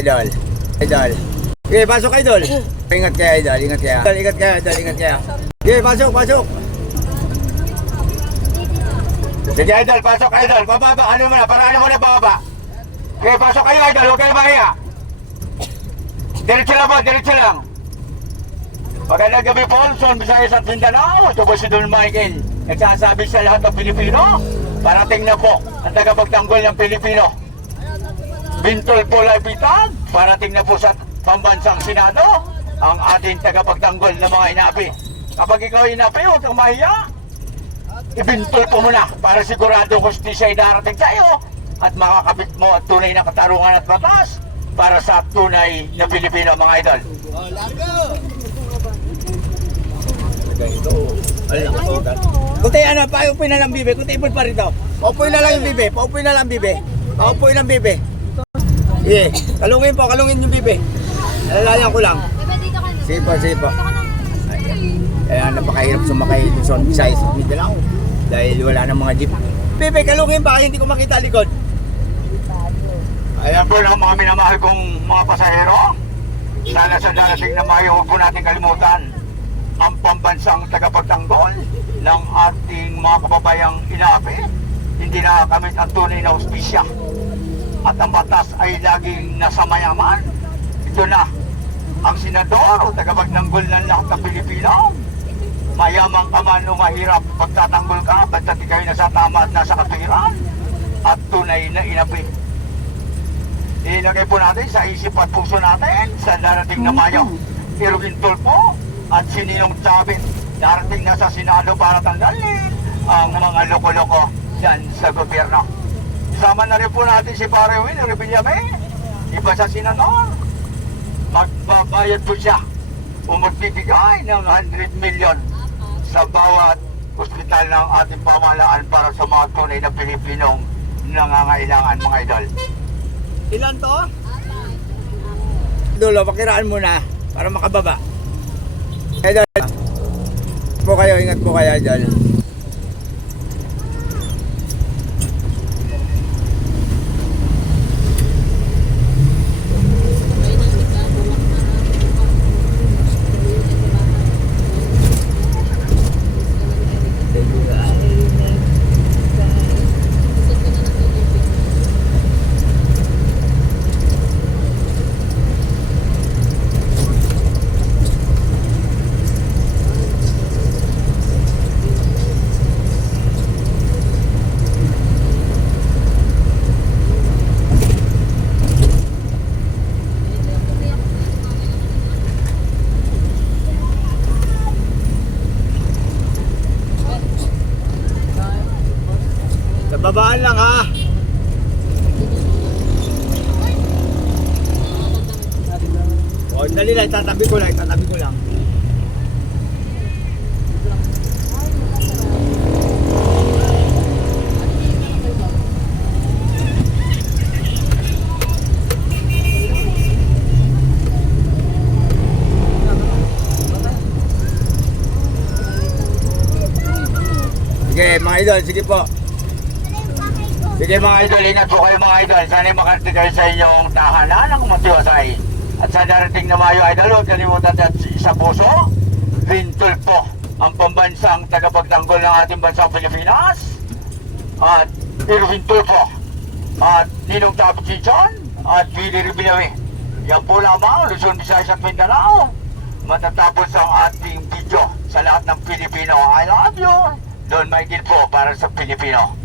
Idol. Idol. Okay, pasok idol. Ingat kaya idol, ingat kaya. Idol, ingat kaya, idol, ingat kaya. Okay, pasok, pasok. Sige idol, pasok idol. Bababa, ano mo na, para ano mo na bababa. Okay, pasok kayo idol, huwag kayo mahiya. Diretso lang po, diretso lang. Magandang gabi po, Luzon, Visayas at Mindanao. Ito po si Don Michael. Nagsasabi sa lahat ng Pilipino. Parating na po ang tagapagtanggol ng Pilipino. Bintol po Lapitan. Parating na po sa pambansang Senado ang ating tagapagtanggol ng mga inapi. Kapag ikaw inapi, huwag kang mahiya. Ibintol po muna para sigurado hustisya ay darating tayo at makakabit mo ang tunay na katarungan at batas para sa tunay na Pilipino mga idol. Kunti ano, paupoy na lang bibe, kunti ipon pa rito. Paupoy na lang yung bibe, paupoy na lang bibe. Paupoy lang bibe. Sige, kalungin po, kalungin yung bibe. Alalayan ko lang. Diba dito ka na? Ka na. Kaya napakahirap sumakay dun sa Visayas at Mindanao dahil wala nang mga jeep. Bibe, kalungin ba? Hindi ko makita likod. Ayan po lang mga minamahal kong mga pasahero. Sana sa darating na Mayo, huwag po natin kalimutan ang pambansang tagapagtanggol ng ating mga kababayang inapi. Hindi nakakamit ang tunay na hustisya. At ang batas ay laging nasa mayaman. Ito na ang senador o tagapagtanggol ng lahat ng Pilipino. Mayamang ka man o mahirap pagtatanggol ka, basta't ikaw'y nasa tama at nasa katuwiran at tunay na inapi. Ilagay po natin sa isip at puso natin sa darating na Mayo. Irwin Tulfo at si Ninong Chavez darating na sa Senado para tanggalin ang mga loko-loko dyan sa gobyerno. Sama na rin po natin si Pare Will Revillame, iba sa senador. Magbabayad po siya o magbibigay ng 100 million sa bawat ospital ng ating pamahalaan para sa mga tunay na Pilipinong nangangailangan mga idol. Ilan to? Dulo, pakiraan muna para makababa. Idol. Po kayo, ingat po kayo, idol. Babaan lang ha. O, dali lang, tatabi ko lang, tatabi ko lang. Sige, mga idol, sige po. Sige mga idol, ingat po kayo mga idol. Sana makarating kayo sa inyong tahanan ng Matiosay. At sa darating na Mayo idol, huwag kalimutan at sa puso, Vintol po ang pambansang tagapagtanggol ng ating bansang Pilipinas. At Irvin Tulfo. At Ninong David Chichon. At Willie Ribilawi. Yan po lamang, Luzon, Visayas at Mindanao. Matatapos ang ating video sa lahat ng Pilipino. I love you. Don Michael po para sa Pilipino.